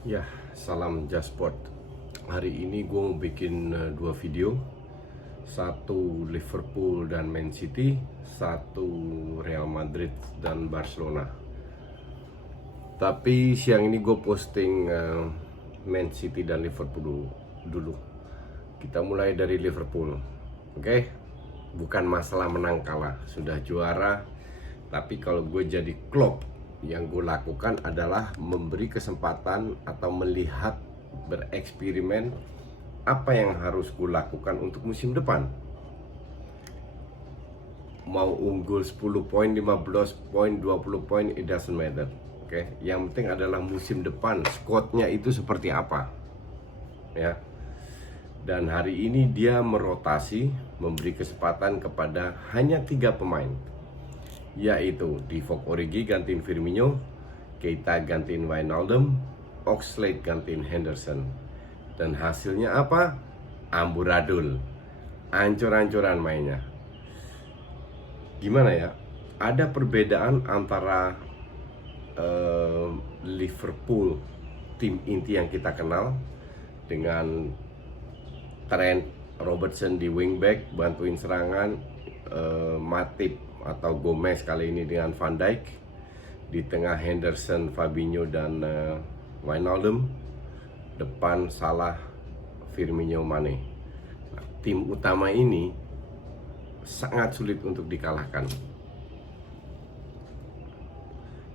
Ya, salam Jasport. Hari ini gue mau bikin dua video. Satu Liverpool dan Man City, satu Real Madrid dan Barcelona. Tapi siang ini gue posting Man City dan Liverpool dulu. Kita mulai dari Liverpool. Oke? Bukan masalah menang kalah, sudah juara. Tapi kalau gue jadi Klopp, yang gue lakukan adalah memberi kesempatan atau melihat, bereksperimen apa yang harus gue lakukan untuk musim depan. Mau unggul 10 poin, 15 poin, 20 poin, it doesn't matter. Oke, yang penting adalah musim depan squadnya itu seperti apa, ya. Dan hari ini dia merotasi, memberi kesempatan kepada hanya 3 pemain, yaitu Divock Origi gantiin Firmino, Keita gantiin Wijnaldum, Oxlade gantiin Henderson. Dan hasilnya apa? Amburadul, ancur-ancuran mainnya. Gimana ya? Ada perbedaan antara Liverpool, tim inti yang kita kenal, dengan Trent, Robertson di wingback bantuin serangan, Matip atau Gomez kali ini dengan Van Dijk, di tengah Henderson, Fabinho dan Wijnaldum, depan Salah, Firmino, Mane. Nah, tim utama ini sangat sulit untuk dikalahkan.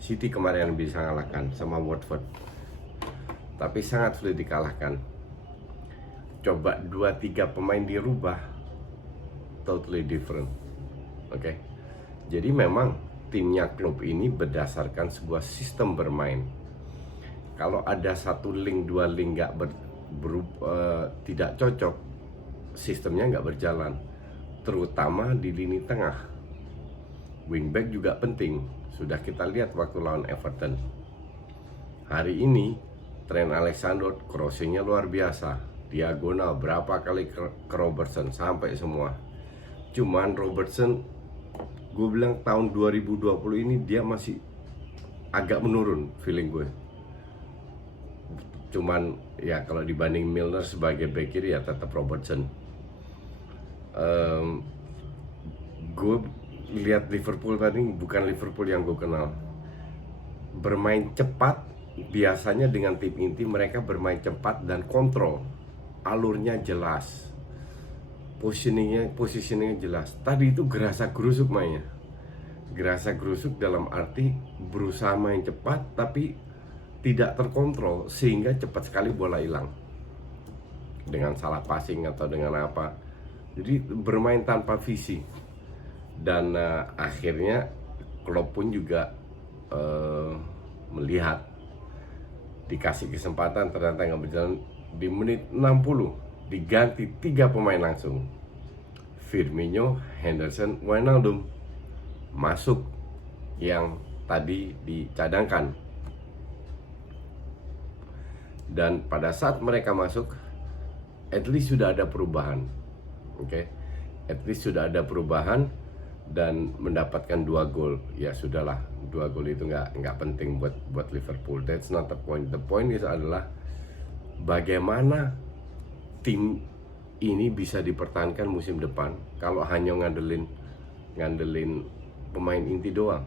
City kemarin bisa kalahkan sama Watford, tapi sangat sulit dikalahkan. Coba 2-3 pemain dirubah, totally different. Oke. Jadi memang timnya klub ini berdasarkan sebuah sistem bermain. Kalau ada satu link, dua link tidak cocok, sistemnya nggak berjalan. Terutama di lini tengah. Wingback juga penting. Sudah kita lihat waktu lawan Everton. Hari ini Trent Alexander crossingnya luar biasa, diagonal berapa kali ke Robertson sampai semua. Cuman Robertson, gue bilang tahun 2020 ini dia masih agak menurun, feeling gue. Cuman ya kalau dibanding Milner sebagai back kiri, ya tetap Robertson. Gue lihat Liverpool tadi bukan Liverpool yang gue kenal. Bermain cepat, biasanya dengan tim inti mereka bermain cepat dan kontrol. Alurnya jelas, positioningnya jelas. Tadi itu gerasa gerusuk mainnya. Gerasa gerusuk dalam arti berusaha main cepat tapi tidak terkontrol, sehingga cepat sekali bola hilang dengan salah passing atau dengan apa. Jadi bermain tanpa visi. Dan akhirnya Klopp pun juga melihat, dikasih kesempatan ternyata nggak berjalan. Di menit 60 diganti 3 pemain langsung, Firmino, Henderson, Wijnaldum masuk yang tadi dicadangkan. Dan pada saat mereka masuk, at least sudah ada perubahan. Oke, at least sudah ada perubahan dan mendapatkan 2 gol. Ya sudahlah, 2 gol itu nggak penting buat Liverpool. That's not the point. The point is adalah bagaimana tim ini bisa dipertahankan musim depan kalau hanya ngandelin pemain inti doang.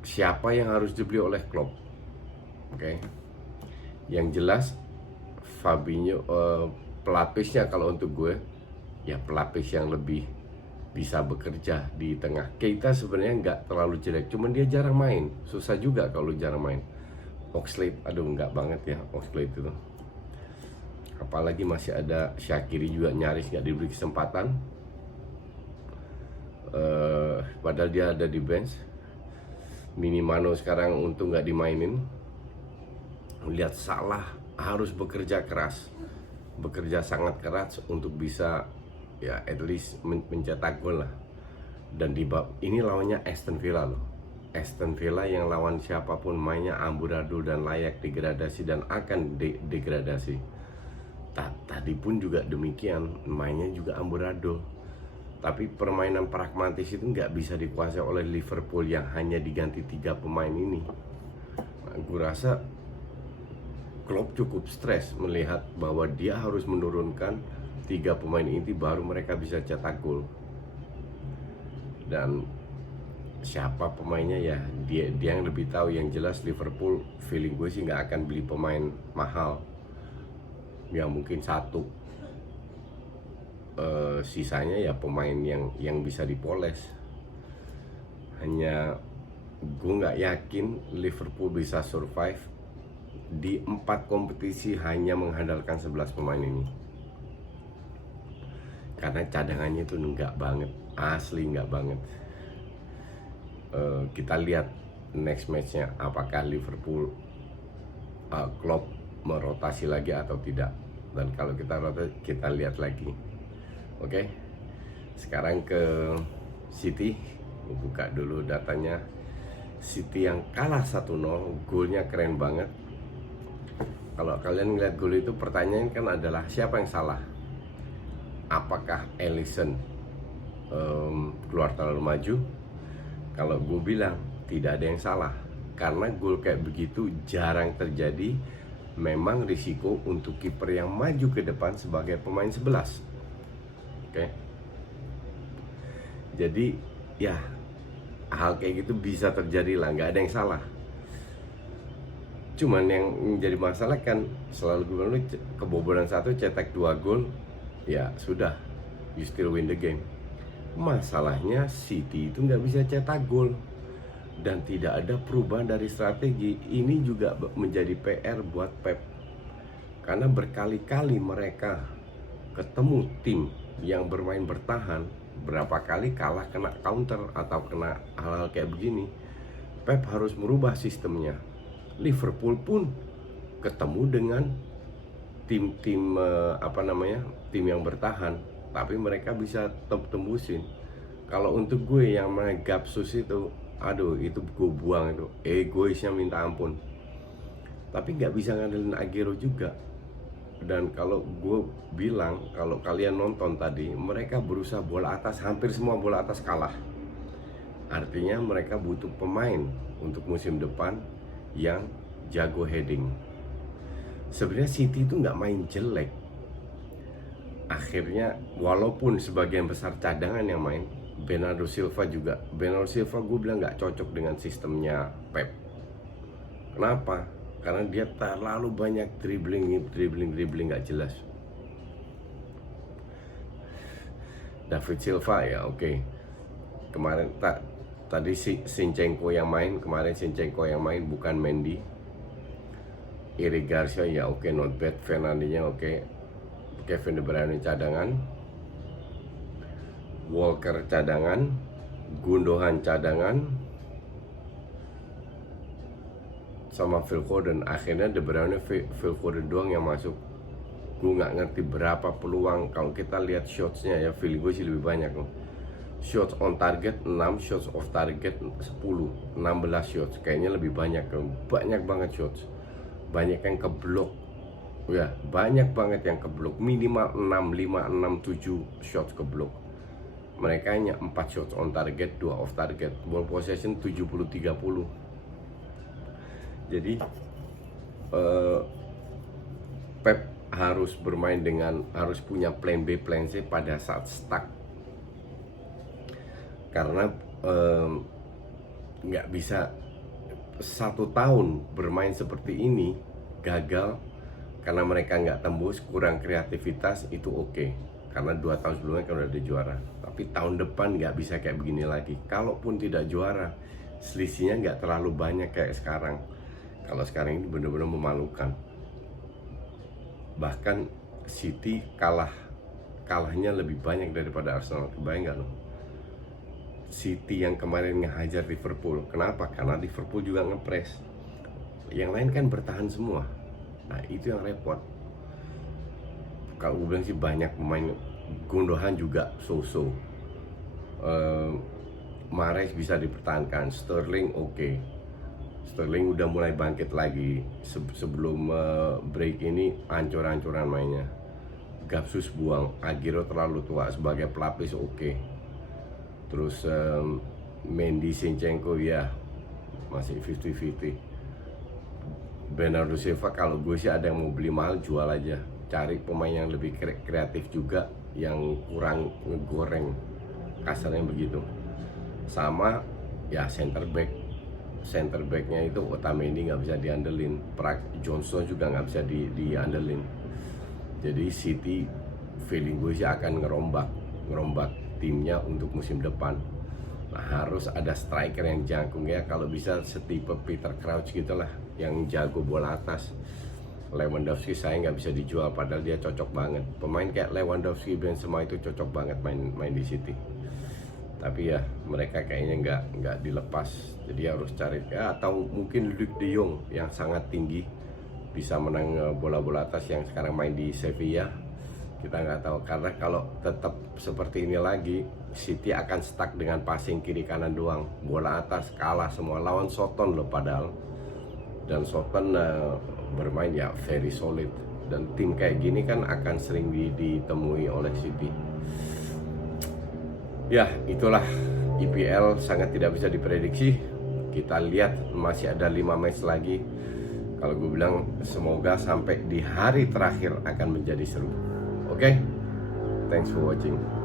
Siapa yang harus dibeli oleh Klopp? Oke. Yang jelas Fabinho, pelapisnya kalau untuk gue, ya pelapis yang lebih bisa bekerja di tengah. Keita sebenarnya nggak terlalu jelek, cuman dia jarang main. Susah juga kalau jarang main. Oxlade, aduh nggak banget ya Oxlade itu. Apalagi masih ada Shaqiri juga nyaris nggak diberi kesempatan. Padahal dia ada di bench. Minimano sekarang untung nggak dimainin. Lihat Salah harus bekerja keras, bekerja sangat keras untuk bisa ya at least mencetak gol lah. Dan di bab ini lawannya Aston Villa loh. Aston Villa yang lawan siapapun mainnya amburadul dan layak degradasi dan akan degradasi. Tadi pun juga demikian, mainnya juga amburadul. Tapi permainan pragmatis itu nggak bisa dikuasai oleh Liverpool yang hanya diganti 3 pemain ini. Gue rasa Klopp cukup stres melihat bahwa dia harus menurunkan 3 pemain inti baru mereka bisa cetak gol. Dan siapa pemainnya ya dia yang lebih tahu. Yang jelas Liverpool feeling gue sih nggak akan beli pemain mahal, yang mungkin satu, sisanya ya pemain yang bisa dipoles. Hanya gue nggak yakin Liverpool bisa survive di 4 kompetisi hanya mengandalkan 11 pemain ini, karena cadangannya itu nggak banget, asli nggak banget. Kita lihat next matchnya apakah Liverpool Klopp merotasi lagi atau tidak. Dan kalau kita rotasi, kita lihat lagi. Oke, sekarang ke City. Buka dulu datanya. City yang kalah 1-0, golnya keren banget. Kalau kalian ngeliat gol itu, pertanyaan kan adalah siapa yang salah? Apakah Alisson keluar terlalu maju? Kalau gue bilang tidak ada yang salah, karena gol kayak begitu jarang terjadi. Memang risiko untuk kiper yang maju ke depan sebagai pemain 11. Oke. Jadi ya hal kayak gitu bisa terjadi lah, nggak ada yang salah. Cuman yang menjadi masalah kan selalu gue bilang, kebobolan 1 cetak 2 gol, ya sudah, you still win the game. Masalahnya City itu nggak bisa cetak gol dan tidak ada perubahan dari strategi. Ini juga menjadi PR buat Pep, karena berkali-kali mereka ketemu tim yang bermain bertahan, berapa kali kalah kena counter atau kena hal-hal kayak begini. Pep harus merubah sistemnya. Liverpool pun ketemu dengan tim-tim tim yang bertahan, tapi mereka bisa tembusin. Kalau untuk gue yang main Gapsus itu, aduh itu gue buang, itu egoisnya minta ampun. Tapi nggak bisa ngandelin Aguero juga. Dan kalau gue bilang, kalau kalian nonton tadi, mereka berusaha bola atas, hampir semua bola atas kalah. Artinya mereka butuh pemain untuk musim depan yang jago heading. Sebenarnya City itu nggak main jelek. Akhirnya walaupun sebagian besar cadangan yang main, Bernardo Silva gue bilang nggak cocok dengan sistemnya Pep. Kenapa? Karena dia terlalu banyak dribbling nggak jelas. David Silva ya oke. Kemarin tadi Zinchenko yang main, bukan Mendy. Eric Garcia ya oke, not bad. Fernandinho oke. Kevin De Bruyne cadangan. Walker cadangan. Gundogan cadangan. Sama Phil Foden. Akhirnya De Bruyne, Phil Foden doang yang masuk. Gue nggak ngerti berapa peluang. Kalau kita lihat shotsnya ya, feeling gue sih lebih banyak loh. Shots on target 6, shots off target 10, 16 shots. Kayaknya lebih banyak, banyak banget shots. Banyak yang keblok. Ya, banyak banget yang keblok. Minimal 6, 5, 6, 7 shots keblok. Mereka hanya 4 shots on target, 2 off target. Ball possession 70-30. Jadi Pep harus bermain harus punya plan B, plan C pada saat stuck. Karena nggak bisa 1 tahun bermain seperti ini gagal karena mereka nggak tembus, kurang kreativitas, itu oke. Karena 2 tahun sebelumnya kan udah ada juara. Tapi tahun depan nggak bisa kayak begini lagi. Kalaupun tidak juara, selisihnya nggak terlalu banyak kayak sekarang. Kalau sekarang ini benar-benar memalukan. Bahkan City kalahnya lebih banyak daripada Arsenal. Kebayang nggak lo? City yang kemarin ngehajar Liverpool. Kenapa? Karena Liverpool juga ngepres. Yang lain kan bertahan semua. Nah itu yang repot. Kalau gue bilang sih banyak pemain. Gundogan juga so-so. Mahrez bisa dipertahankan. Sterling oke. Sterling udah mulai bangkit lagi. Sebelum break ini ancur-ancuran mainnya. Gapsus buang. Aguero terlalu tua sebagai pelapis oke. Terus Mendy, Zinchenko ya masih 50-50. Bernardo Silva kalau gue sih ada yang mau beli mahal jual aja, cari pemain yang lebih kreatif juga, yang kurang ngegoreng, kasarnya begitu. Sama ya center backnya itu Otamendi nggak bisa diandelin, Johnson juga nggak bisa diandelin. Jadi City feeling gue sih akan ngerombak timnya untuk musim depan. Nah, harus ada striker yang jangkung ya, kalau bisa setipe Peter Crouch gitulah, yang jago bola atas. Lewandowski saya nggak bisa dijual, padahal dia cocok banget. Pemain kayak Lewandowski, Benzema itu cocok banget main di City. Tapi ya mereka kayaknya nggak dilepas, jadi harus cari ya, atau mungkin Luuk de Jong yang sangat tinggi, bisa menang bola-bola atas yang sekarang main di Sevilla. Kita nggak tahu, karena kalau tetap seperti ini lagi City akan stuck dengan passing kiri kanan doang, bola atas kalah semua lawan Soton loh padahal. Dan Soton bermain ya very solid, dan tim kayak gini kan akan sering ditemui oleh City. Ya itulah, IPL sangat tidak bisa diprediksi. Kita lihat masih ada 5 match lagi. Kalau gue bilang semoga sampai di hari terakhir akan menjadi seru. Oke, thanks for watching.